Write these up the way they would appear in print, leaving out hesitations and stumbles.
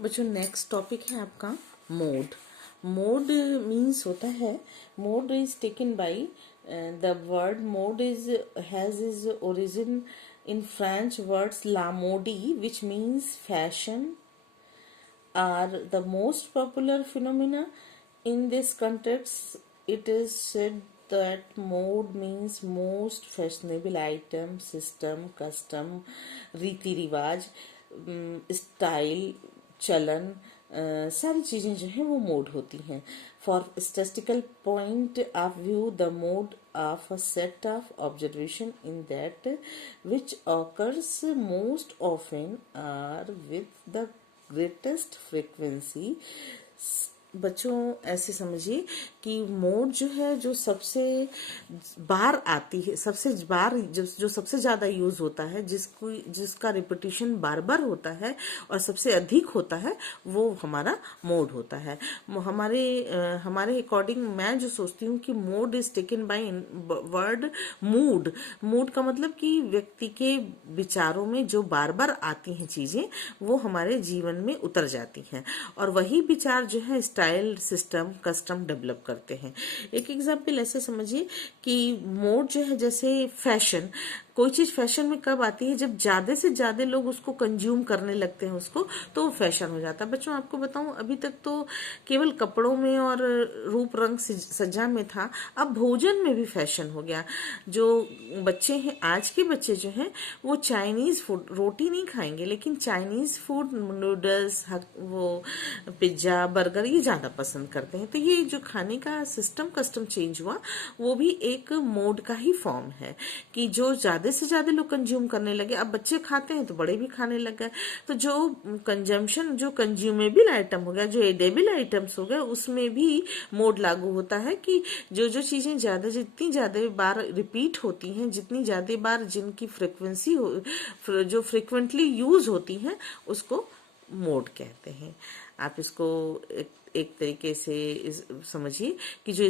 बच्चों next topic है आपका मोड। मोड मीन्स होता है, mode is taken by the word mode is has is origin in French words la mode, which means fashion, are the most popular phenomena. In this context, it is said that mode means most fashionable item, system, custom, रीति रिवाज, style, चलन, सारी चीज़ें जो हैं वो mode होती हैं. For statistical point of view the mode of a set of observation in that which occurs most often or with the greatest frequency. बच्चों ऐसे समझिए कि मोड जो है जो सबसे बार आती है, सबसे बार जो सबसे ज्यादा यूज होता है, जिसका रिपीटिशन बार बार होता है और सबसे अधिक होता है, वो हमारा मोड होता है. हमारे अकॉर्डिंग मैं जो सोचती हूँ कि mode is taken by word mood. Mood का मतलब कि व्यक्ति के विचारों में जो बार बार आती हैं चीजें, वो हमारे जीवन में उतर जाती हैं और वही विचार जो है स्टाइल, सिस्टम, कस्टम डेवलप करते हैं. एक एग्जाम्पल ऐसे समझिए कि मोड जो है, जैसे फैशन, कोई चीज फैशन में कब आती है? जब ज्यादा से ज्यादा लोग उसको कंज्यूम करने लगते हैं उसको, तो वो फैशन हो जाता है. बच्चों आपको बताऊं, अभी तक तो केवल कपड़ों में और रूप रंग सज्जा में था, अब भोजन में भी फैशन हो गया. जो बच्चे हैं, आज के बच्चे जो हैं, वो चाइनीज फूड, रोटी नहीं खाएंगे लेकिन चाइनीज फूड, नूडल्स, वो पिज्जा, बर्गर, ये ज्यादा पसंद करते हैं. तो ये जो खाने का सिस्टम, कस्टम चेंज हुआ, वो भी एक मोड का ही फॉर्म है कि जो ज्यादा से ज्यादा लोग कंज्यूम करने लगे. अब बच्चे खाते हैं तो बड़े भी खाने लग गए. तो जो कंजम्पशन, जो कंज्यूमेबल आइटम हो गया, जो एडेबल आइटम्स हो गए, उसमें भी मोड लागू होता है कि जो चीजें जितनी ज्यादा बार रिपीट होती हैं, जितनी ज्यादा बार जिनकी फ्रिक्वेंसी हो, जो फ्रिक्वेंटली यूज होती हैं, उसको मोड कहते हैं. आप इसको एक तरीके से समझिए कि जो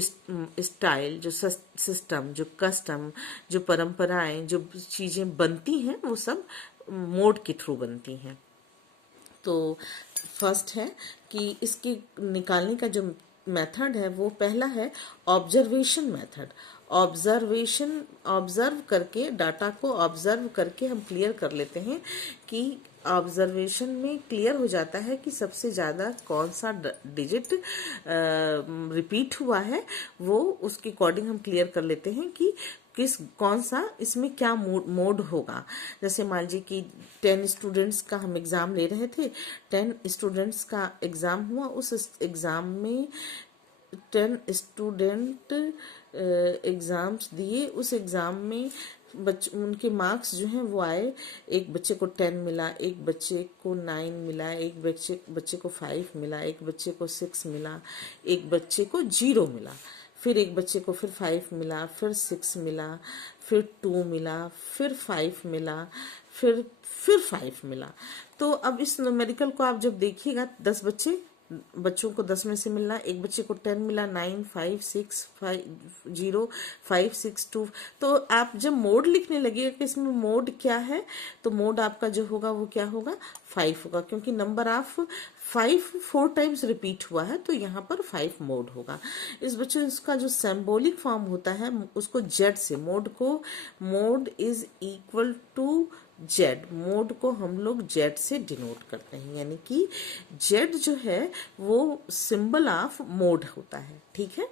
स्टाइल, जो सिस्टम, जो कस्टम, जो परंपराएं, जो चीजें बनती हैं, वो सब मोड के थ्रू बनती हैं. तो फर्स्ट है कि इसके निकालने का जो मेथड है, वो पहला है ऑब्जर्वेशन मेथड. ऑब्जर्व करके, डाटा को ऑब्जर्व करके हम क्लियर कर लेते हैं कि ऑब्जर्वेशन में क्लियर हो जाता है कि सबसे ज्यादा कौन सा डिजिट रिपीट हुआ है, वो उसके अकॉर्डिंग हम क्लियर कर लेते हैं कि कौन सा इसमें क्या मोड होगा. जैसे मान लीजिए कि 10 स्टूडेंट्स का हम एग्जाम ले रहे थे, 10 स्टूडेंट्स का एग्जाम हुआ. उस एग्जाम में 10 स्टूडेंट एग्जाम्स दिए. उस एग्जाम में उनके मार्क्स जो हैं वो आए. एक बच्चे को 10 मिला, एक बच्चे को 9 मिला, एक बच्चे को 5 मिला, एक बच्चे को 6 मिला, एक बच्चे को 0 मिला, फिर एक बच्चे को फिर 5 मिला, फिर 6 मिला, फिर 2 मिला, फिर 5 मिला, फिर 5 मिला. तो अब इस न्यूमेरिकल को आप जब देखिएगा, 10 बच्चों को 10 में से मिलना, एक बच्चे को 10 मिला, 9, 5, 6, 5, 0, 5, 6, 2. तो आप जब मोड लिखने लगेगा कि इसमें मोड क्या है, तो मोड आपका जो होगा वो क्या होगा? 5 होगा, क्योंकि नंबर ऑफ 5 4 टाइम्स रिपीट हुआ है, तो यहाँ पर 5 मोड होगा. इस बच्चों इसका जो सिंबॉलिक फॉर्म होता है, उसको जेड से, mode is equal to Z. Mode को हम लोग जेड से डिनोट करते हैं, यानी कि जेड जो है वो सिंबल ऑफ मोड होता है. ठीक है,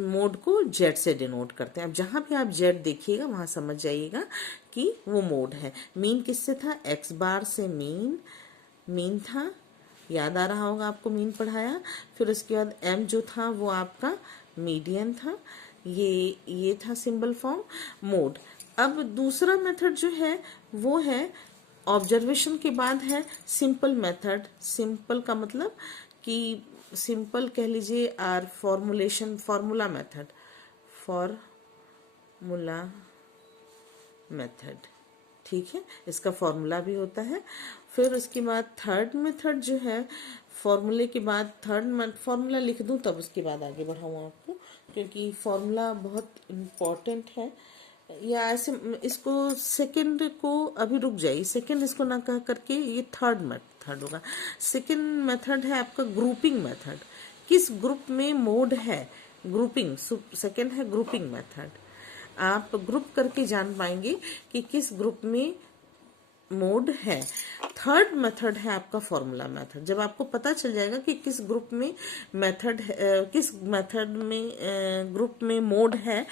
मोड को जेड से डिनोट करते हैं. अब जहां भी आप जेड देखिएगा वहां समझ जाइएगा कि वो मोड है. मीन किससे था? एक्स बार से मीन था, याद आ रहा होगा आपको, मीन पढ़ाया. फिर उसके बाद एम जो था वो आपका मीडियन था. ये था सिंबल फॉर्म मोड. अब दूसरा मेथड जो है वो है ऑब्जर्वेशन के बाद है सिंपल मेथड. सिंपल का मतलब कि सिंपल कह लीजिए, आर फॉर्मूला मेथड. ठीक है, इसका फॉर्मूला भी होता है. फिर उसके बाद थर्ड मेथड जो है, फॉर्मूले के बाद फॉर्मूला लिख दूं तब उसके बाद आगे बढ़ाऊं आपको, क्योंकि फॉर्मूला बहुत इम्पोर्टेंट है. या ऐसे इसको सेकंड को अभी रुक जाइए, सेकंड इसको ना कह करके ये थर्ड मेथड होगा। सेकेंड मेथड है आपका ग्रुपिंग मेथड। किस ग्रुप में मोड है, ग्रुपिंग। सेकेंड है ग्रुपिंग मेथड। आप ग्रुप करके जान पाएंगे कि किस ग्रुप में मोड है। थर्ड मेथड है आपका फॉर्मूला मेथड। जब आपको पता चल जाएगा कि किस ग्रुप में मेथड किस मेथड में ग्रुप में मोड है,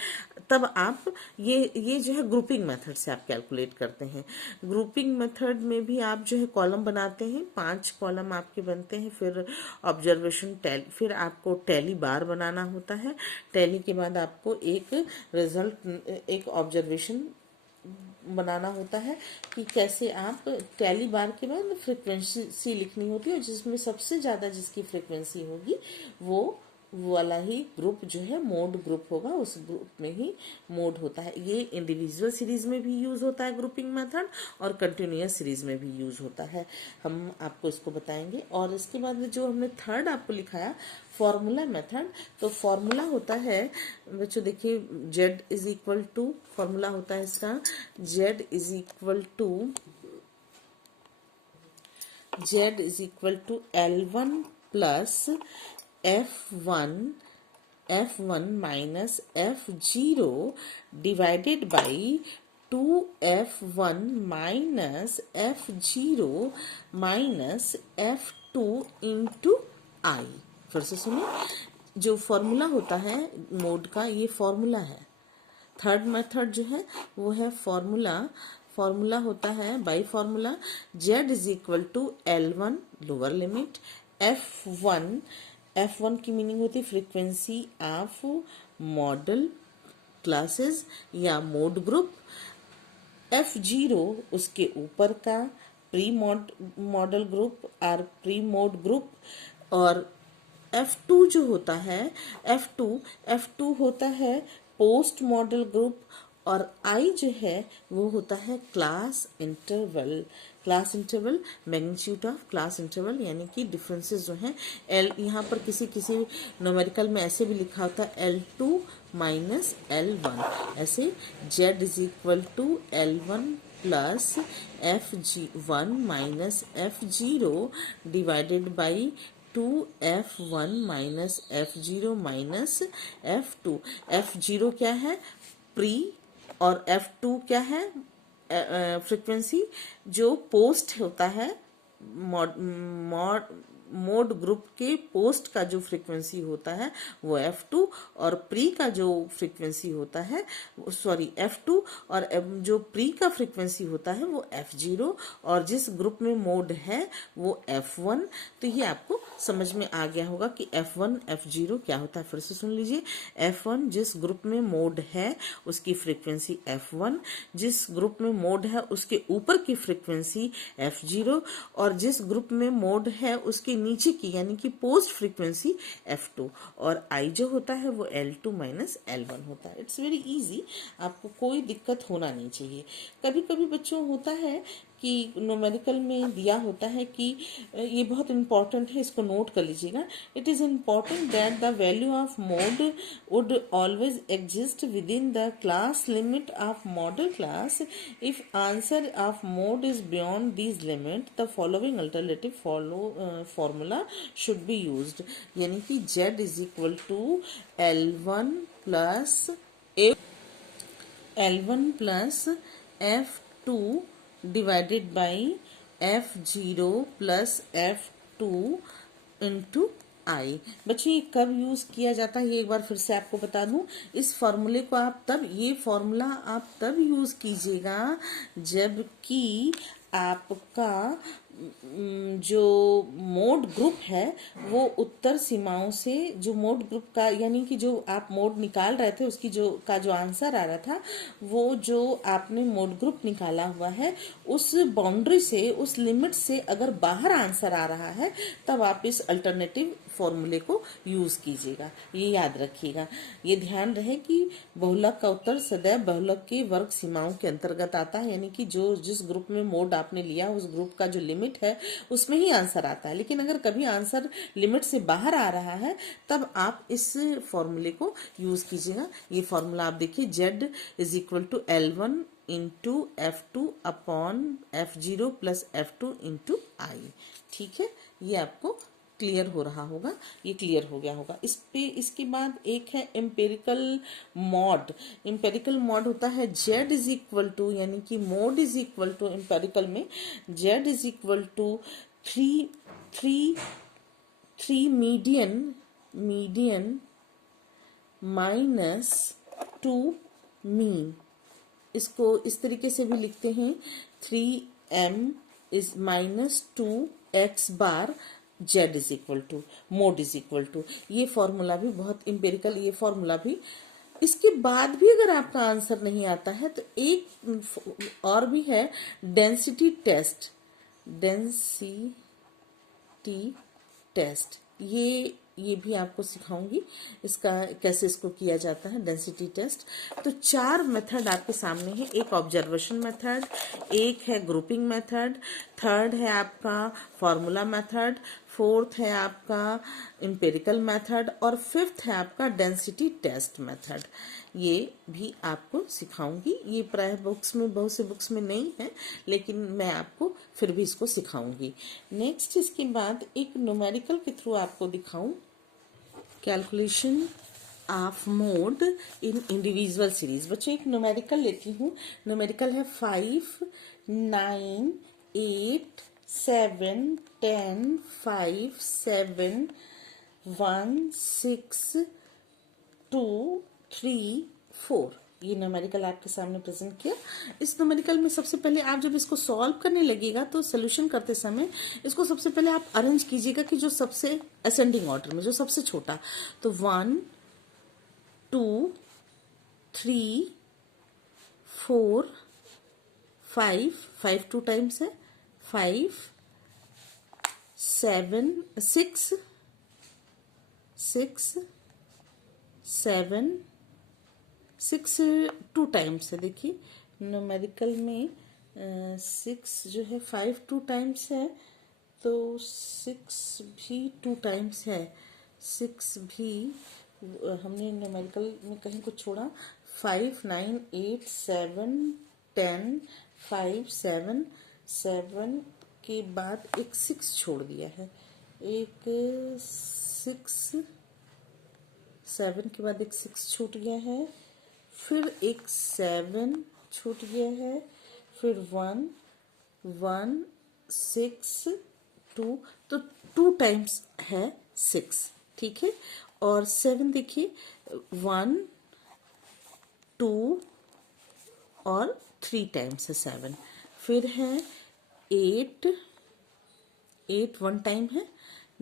तब आप ये जो है ग्रुपिंग मेथड से आप कैलकुलेट करते हैं। ग्रुपिंग मेथड में भी आप जो है कॉलम बनाते हैं, 5 कॉलम आपके बनते हैं। फिर ऑब्जर्वेशन टैली, फिर आपको टैली बार बनाना होता है। टैली के बाद आपको एक रिजल्ट, एक ऑब्जर्वेशन बनाना होता है कि कैसे आप टैली बार के बाद फ्रीक्वेंसी लिखनी होती है, और जिसमें सबसे ज्यादा जिसकी फ्रीक्वेंसी होगी वो वाला ही ग्रुप जो है मोड ग्रुप होगा, उस ग्रुप में ही मोड होता है। ये इंडिविजुअल सीरीज में भी यूज होता है ग्रुपिंग मेथड, और कंटिन्यूअस सीरीज में भी यूज होता है। हम आपको इसको बताएंगे। और इसके बाद में जो हमने थर्ड आपको लिखाया फॉर्मूला मेथड, तो फॉर्मूला होता है बच्चों, देखिए z is equal to, formula होता है इसका z is equal to L1 plus F1 minus F0 divided by 2F1 minus F0 minus F2 into I. फिर से सुनिए, जो फॉर्मूला होता है मोड का, ये फॉर्मूला है। थर्ड मेथड जो है वो है फॉर्मूला। फॉर्मूला होता है by formula z is equal to L1 lower limit, F1 की मीनिंग होती है फ्रीक्वेंसी ऑफ मॉडल क्लासेस या मोड ग्रुप, F0 उसके ऊपर का प्री मॉडल ग्रुप और प्री मोड ग्रुप, और F2 जो होता है, F2 होता है पोस्ट मॉडल ग्रुप, और I जो है वो होता है class interval magnitude of class interval, यानी कि डिफरेंसेस जो हैं। L यहाँ पर किसी न्यूमेरिकल में ऐसे भी लिखा होता है L2 माइनस L1, ऐसे Z is equal to L1 plus F1 minus F0 divided by 2F1 minus F0 minus F2। F0 क्या है, प्री, और F2 क्या है, फ्रीक्वेंसी जो पोस्ट होता है मोड ग्रुप के पोस्ट का जो फ्रीक्वेंसी होता है वो F2, और प्री का जो फ्रीक्वेंसी होता है, सॉरी F2, और जो प्री का फ्रीक्वेंसी होता है वो F0, और जिस ग्रुप में मोड है वो F1। तो ये आपको समझ में आ गया होगा कि F1 F0 क्या होता है। फिर से सुन लीजिए, F1 जिस ग्रुप में मोड है उसकी फ्रीक्वेंसी F1, जिस ग्रुप में मोड है उसके ऊपर की फ्रीक्वेंसी F0, और जिस ग्रुप में मोड है उसके नीचे की यानी कि पोस्ट फ्रीक्वेंसी F2, और I जो होता है वो L2 माइनस L1 होता है। इट्स वेरी इजी, आपको कोई दिक्कत होना नहीं चाहिए। कभी कभी बच्चों होता है कि न्यूमेरिकल में दिया होता है कि ये बहुत इंपॉर्टेंट है, इसको नोट कर लीजिएगा। It is important that the value of mode would always exist within the class limit of modal class. If answer of mode is beyond this limit the following alternative formula should be used, यानी कि z is equal to L1 plus F2 divided by F0 plus F2 into I. बच्चों ये कब use किया जाता है ये एक बार फिर से आपको बता दूं। इस फॉर्मूले को ये फॉर्मूला आप तब यूज कीजिएगा जबकि आपका जो मोड ग्रुप है वो उत्तर सीमाओं से, जो मोड ग्रुप का यानी कि जो आप मोड निकाल रहे थे उसकी जो आंसर आ रहा था, वो जो आपने मोड ग्रुप निकाला हुआ है उस बाउंड्री से, उस लिमिट से अगर बाहर आंसर आ रहा है तब आप इस अल्टरनेटिव फॉर्मूले को यूज कीजिएगा, ये याद रखिएगा। ये ध्यान रहे कि बहुलक का उत्तर सदैव बहुलक के वर्ग सीमाओं के अंतर्गत आता है, यानी कि जो जिस ग्रुप में मोड आपने लिया उस ग्रुप का जो लिमिट है उसमें ही आंसर आता है। लेकिन अगर कभी आंसर लिमिट से बाहर आ रहा है तब आप इस फॉर्मूले को यूज कीजिएगा। ये फॉर्मूला आप देखिए, Z is equal to L1 into F2 upon F0 plus F2 into I। ठीक है, ये आपको क्लियर हो रहा होगा, ये क्लियर हो गया होगा। इस पे इसके बाद एक है एम्पेरिकल मॉड। एम्पेरिकल मॉड होता है Z इज इक्वल टू, यानी कि mode is equal to, empirical में Z is equal to three median minus 2 mean. इसको इस तरीके से भी लिखते हैं, 3m is minus 2x bar Z is equal to mode is equal to. ये फॉर्मूला भी बहुत इम्पेरिकल, ये फॉर्मूला भी। इसके बाद भी अगर आपका आंसर नहीं आता है तो एक और भी है, डेंसिटी टेस्ट। ये भी आपको सिखाऊंगी, इसका कैसे इसको किया जाता है, डेंसिटी टेस्ट। तो 4 मेथड आपके सामने है। एक ऑब्जर्वेशन मेथड, एक है ग्रुपिंग मेथड, थर्ड है आपका फॉर्मूला मेथड, फोर्थ है आपका एम्पिरिकल मेथड और फिफ्थ है आपका डेंसिटी टेस्ट मेथड। ये भी आपको सिखाऊंगी। ये प्राय बुक्स में, बहुत से बुक्स में नहीं है, लेकिन मैं आपको फिर भी इसको सिखाऊंगी। नेक्स्ट इसके बाद एक न्यूमेरिकल के थ्रू आपको दिखाऊं, calculation of mode in individual series. बच्चों एक न्यूमेरिकल लेती हूँ। न्यूमेरिकल है 5, 9, 8, 7, 10, 5, 7, 1, 6, 2, 3, 4। ये न्यूमेरिकल आपके सामने प्रेजेंट किया। इस न्यूमेरिकल में सबसे पहले आप जब इसको सॉल्व करने लगेगा तो सोल्यूशन करते समय इसको सबसे पहले आप अरेंज कीजिएगा कि जो सबसे असेंडिंग ऑर्डर में, जो सबसे छोटा, तो 1, 2, 3, 4, 5 2 टाइम्स है, 5, 7, 6, 7, 6 2 टाइम्स है। देखिए न्यूमेरिकल में 6 जो है 5 2 टाइम्स है, तो 6 भी 2 टाइम्स है। 6 भी हमने न्यूमेरिकल में कहीं कुछ छोड़ा, 5, 9, 8, 7, 10, 5, 7 के बाद एक 6 छोड़ दिया है, एक 6, 7 के बाद एक 6 छूट गया है, फिर एक 7 छूट गया है, फिर 1, 6, 2, तो 2 टाइम्स है 6। ठीक है, और 7 देखिए 1, 2 और 3 टाइम्स है 7। फिर है 8 1 टाइम है,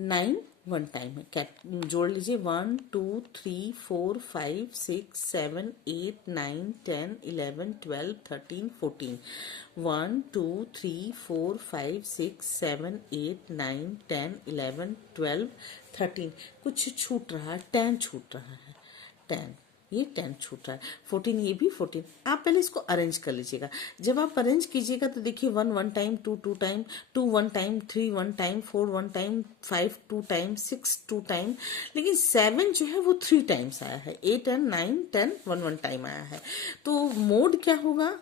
9 1 टाइम है। कैट जोड़ लीजिए, 1, 2, 3, 4, 5, 6, 7, 8, 9, 10, 11, 12, 13, 14। 1, 2, 3, 4, 5, 6, 7, 8, 9, 10, 11, 12, 13। कुछ छूट रहा है, 10 छूट रहा है, 10, ये 10 छूट रहा है, 14, ये भी 14। आप पहले इसको अरेंज कर लीजिएगा। जब आप अरेंज कीजिएगा तो देखिए 1 1 time, 2 2 time, 2 1 time, 3 1 time, 4 1 time, 5 2 time, 6 2 time, लेकिन 7 जो है वो 3 टाइम्स आया है। 8 एंड 9 10 1 1 टाइम आया है। तो मोड क्या होगा,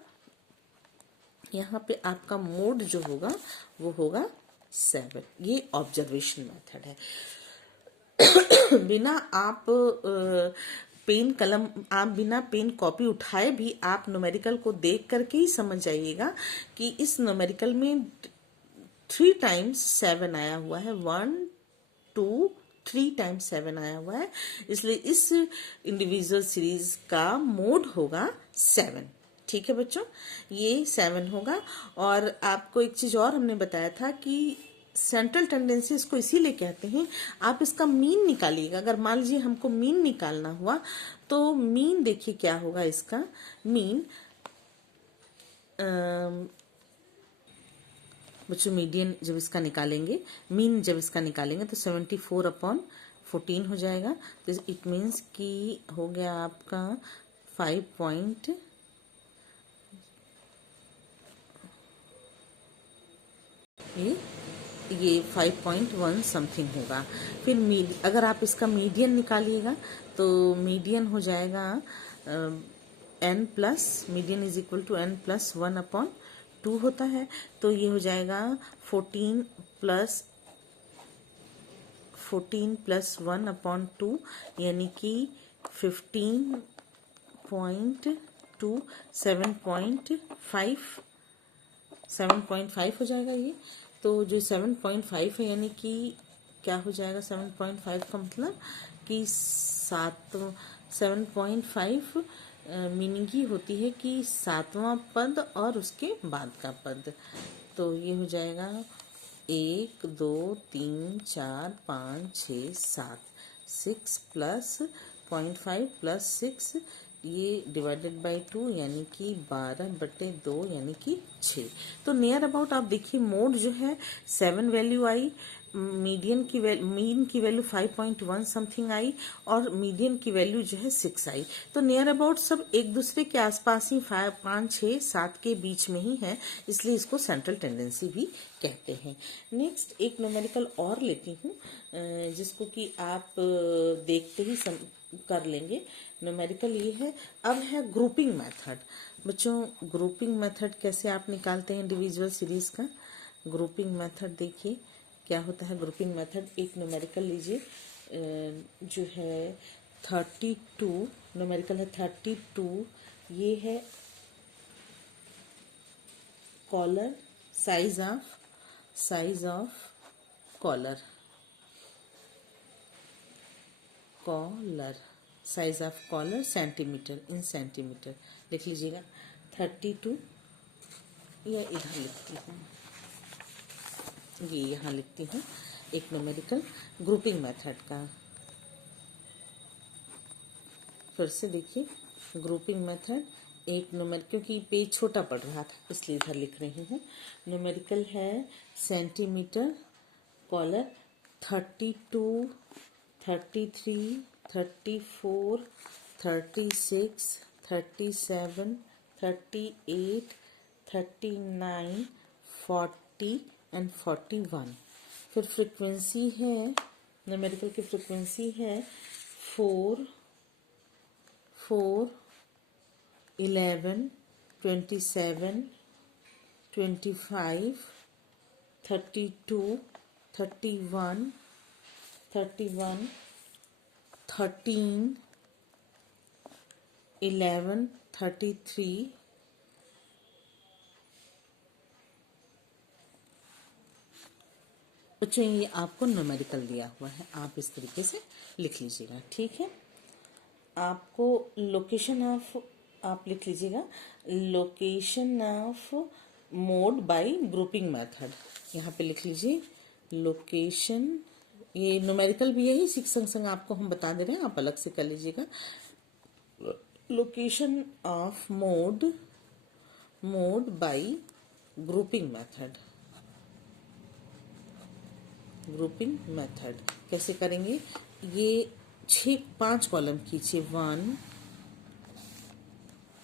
यहाँ पे आपका मोड जो होगा वो होगा 7। ये ऑब्जर्वेशन मेथड है। बिना आप पेन कलम, आप बिना पेन कॉपी उठाए भी आप न्यूमेरिकल को देख करके ही समझ जाइएगा कि इस न्यूमेरिकल में 3 टाइम्स 7 आया हुआ है, 1 2 3 टाइम्स 7 आया हुआ है, इसलिए इस इंडिविजुअल सीरीज का मोड होगा 7। ठीक है बच्चों, ये 7 होगा। और आपको एक चीज और हमने बताया था कि सेंट्रल टेंडेंसी इसको इसीलिए कहते हैं, आप इसका मीन निकालिएगा। अगर मान लीजिए हमको मीन निकालना हुआ तो मीन देखिए क्या होगा, इसका बच्चों मीडियन जब इसका निकालेंगे, मीन जब इसका निकालेंगे तो 74/14 हो जाएगा। तो इट मीन्स कि हो गया आपका 5 पॉइंट ये 5.1 समथिंग होगा। फिर अगर आप इसका मीडियन निकालिएगा तो मीडियन हो जाएगा n plus, median is equal to n+1/2 होता है। तो ये हो जाएगा 14 प्लस 1/2 यानी कि 15.2, 7.5 हो जाएगा ये। तो जो 7.5 है यानी कि क्या हो जाएगा, 7.5 का मतलब कि 7.5 मीनिंग ही होती है कि 7वां पद और उसके बाद का पद। तो ये हो जाएगा 1 2 3 4 5 6 7, 6 प्लस 0.5 प्लस 6, ये डिवाइडेड बाई 2 यानी कि 12/2 यानी कि 6। तो नियर अबाउट आप देखिए मोड जो है 7 वैल्यू आई, मीन की वैल्यू 5.1 समथिंग आई और मीडियन की वैल्यू जो है 6 आई। तो नियर अबाउट सब एक दूसरे के आसपास ही 5 6 7 के बीच में ही है, इसलिए इसको सेंट्रल टेंडेंसी भी कहते हैं। नेक्स्ट एक न्यूमेरिकल और लेती हूँ जिसको कि आप देखते ही कर लेंगे। न्यूमेरिकल ये है, अब है ग्रुपिंग मेथड। बच्चों ग्रुपिंग मेथड कैसे आप निकालते हैं इंडिविजुअल सीरीज का। ग्रुपिंग मेथड देखिए क्या होता है। ग्रुपिंग मेथड एक न्यूमेरिकल लीजिए जो है 32, न्यूमेरिकल है 32, ये है collar, size of collar, size of collar centimetre, in centimetre लिख लीजिएगा 32, या इधर लिखती हूँ, ये यहाँ लिखती हूँ एक न्यूमेरिकल ग्रुपिंग मेथड का। फिर से देखिए ग्रुपिंग मेथड एक न्यूमेरिकल, क्योंकि पेज छोटा पड़ रहा था इसलिए इधर लिख रही हूँ। न्यूमेरिकल है सेंटीमीटर, कॉलर 32, 33, 34, 36, 37, 38, 39, 40 एंड 41। फिर फ्रीक्वेंसी है, न्यूमेरिकल की फ्रीक्वेंसी है 4, 11, 27, 25, 32, 31, 13, 11, 33, बच्चों ये आपको न्यूमेरिकल दिया हुआ है, आप इस तरीके से लिख लीजिएगा, ठीक है। आपको लोकेशन ऑफ, आप लिख लीजिएगा location of mode bye grouping method, यहाँ पे लिख लीजिए लोकेशन। ये न्यूमेरिकल भी यही संग संग आपको हम बता दे रहे हैं, आप अलग से कर लीजिएगा। Location of mode bye grouping method. Grouping method कैसे करेंगे, ये 5 कॉलम खींचिए, 1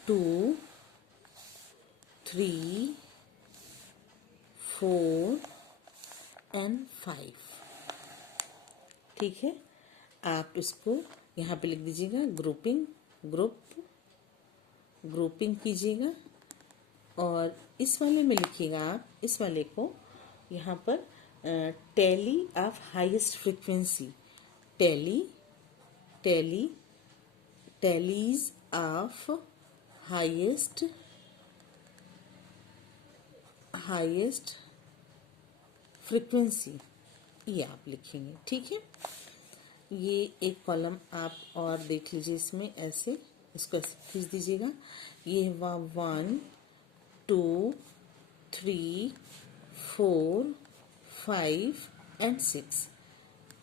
2 3 4 एंड 5, ठीक है। आप इसको यहाँ पे लिख दीजिएगा ग्रुपिंग कीजिएगा, और इस वाले में लिखिएगा आप, इस वाले को यहाँ पर tally of highest frequency, tallies of highest frequency, ये आप लिखेंगे, ठीक है। ये एक कॉलम आप और देख लीजिए, इसमें ऐसे इसको ऐसे खींच दीजिएगा। ये हुआ 1 2 3 4 5 एंड 6,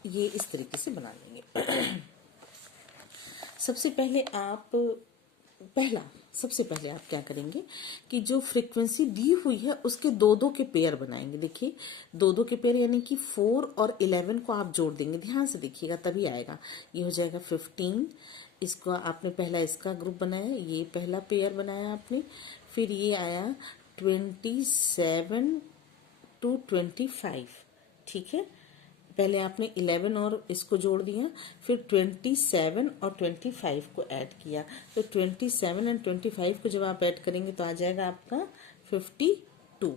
ये इस तरीके से बना लेंगे। सबसे पहले आप सबसे पहले आप क्या करेंगे कि जो फ्रीक्वेंसी दी हुई है उसके दो दो के पेयर बनाएंगे। देखिए दो दो के पेयर यानी कि 4 और 11 को आप जोड़ देंगे, ध्यान से देखिएगा तभी आएगा। ये हो जाएगा 15, इसको आपने पहला इसका ग्रुप बनाया, ये पहला पेयर बनाया आपने, फिर ये आया 27 to 25, ठीक है। पहले आपने 11 और इसको जोड़ दिया, फिर 27 और 25 को ऐड किया, तो 27 एंड 25 को जब आप ऐड करेंगे तो आ जाएगा आपका 52,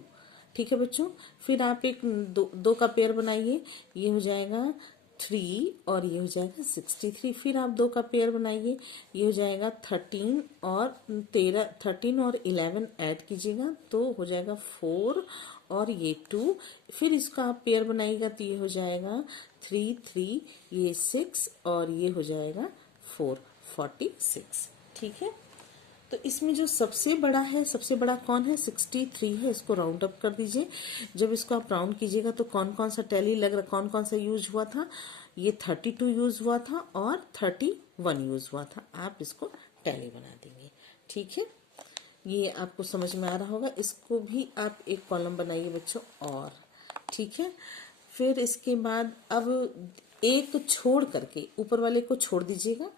ठीक है बच्चों। फिर आप एक दो का पेयर बनाइए, ये हो जाएगा 3 और ये हो जाएगा 63। फिर आप दो का पेयर बनाइए, ये हो जाएगा 13 और 11 ऐड कीजिएगा तो हो जाएगा 4 और ये 2। फिर इसका आप पेयर बनाइएगा तो ये हो जाएगा 3, ये 6 और ये हो जाएगा 4, 46, ठीक है। तो इसमें जो सबसे बड़ा है, सबसे बड़ा कौन है, 63 है, इसको राउंड अप कर दीजिए। जब इसको आप राउंड कीजिएगा तो कौन कौन सा टैली लग रहा, कौन कौन सा यूज हुआ था, ये 32 यूज हुआ था और 31 यूज हुआ था। आप इसको टैली बना देंगे, ठीक है। ये आपको समझ में आ रहा होगा। इसको भी आप एक कॉलम बनाइए बच्चों और, ठीक है। फिर इसके बाद अब एक छोड़ करके ऊपर वाले को छोड़ दीजिएगा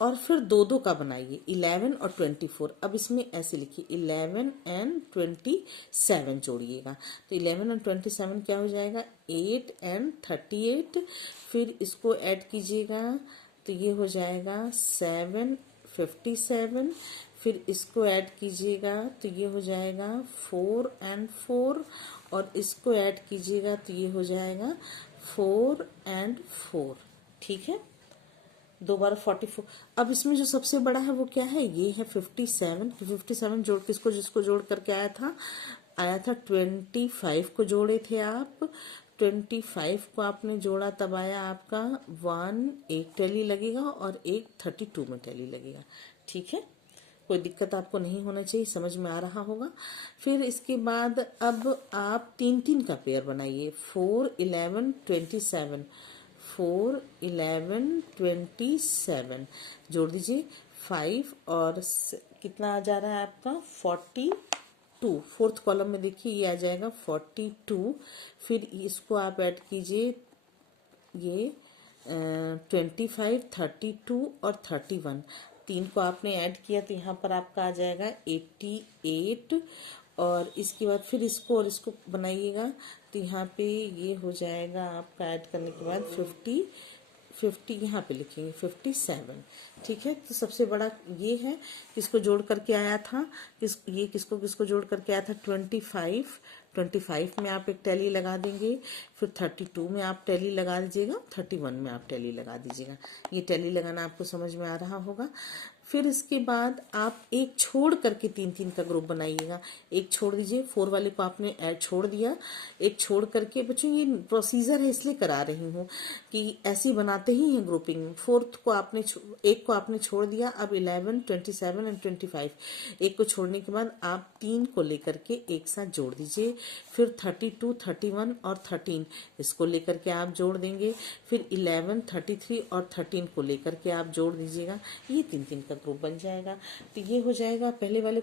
और फिर दो दो का बनाइए, 11 और 24। अब इसमें ऐसे लिखिए 11 एंड 27 जोड़िएगा, तो 11 और 27 क्या हो जाएगा, 8 एंड 38। फिर इसको ऐड कीजिएगा तो ये हो जाएगा 7, 57। फिर इसको ऐड कीजिएगा तो ये हो जाएगा 4 एंड 4 और इसको ऐड कीजिएगा तो ये हो जाएगा 4 एंड 4, ठीक है। दोबारा 44। अब इसमें जो सबसे बड़ा है वो क्या है, ये है 57। 57 जोड़ किसको, जिसको जोड़ करके आया था 25 को जोड़े थे आप, 25 को आपने जोड़ा तब आया आपका 1, एक टैली लगेगा और एक 32 में टैली लगेगा, ठीक है। कोई दिक्कत आपको नहीं होना चाहिए, समझ में आ रहा होगा। फिर इसके बाद अब आप 3 का पेयर बनाइए, 4, 11, 27, 4, 11, 27 जोड़ दीजिए, 5 और कितना आ जा रहा है आपका 42। फोर्थ कॉलम में देखिए ये आ जाएगा 42। फिर इसको आप ऐड कीजिए, ये 25, 32 और 31, 3 को आपने ऐड किया तो यहाँ पर आपका आ जाएगा 88। और इसके बाद फिर इसको और इसको बनाइएगा तो यहाँ पे ये हो जाएगा आपका ऐड करने के बाद 50 यहाँ पे लिखेंगे 57, ठीक है। तो सबसे बड़ा ये है, किसको जोड़ करके आया था, ये किसको जोड़ करके आया था 25 में आप एक टैली लगा देंगे, फिर 32 में आप टैली लगा दीजिएगा, 31 में आप टैली लगा दीजिएगा। ये टैली लगाना आपको समझ में आ रहा होगा। फिर इसके बाद आप एक छोड़ करके 3 का ग्रुप बनाइएगा, एक छोड़ दीजिए, 4 वाले को आपने ऐड छोड़ दिया, एक छोड़ करके, बच्चों ये प्रोसीजर है इसलिए करा रही हूँ कि ऐसी बनाते ही हैं ग्रुपिंग। 4th को आपने एक को आपने छोड़ दिया, अब 11, 27 एंड 25, एक को छोड़ने के बाद आप 3 को लेकर के एक साथ जोड़ दीजिए, फिर 32, 31 और 13 इसको लेकर के आप जोड़ देंगे, फिर 11, 33 और 13 को लेकर के आप जोड़ दीजिएगा। ये 3 का ग्रुप बन जाएगा। तो ये हो जाएगा पहले वाले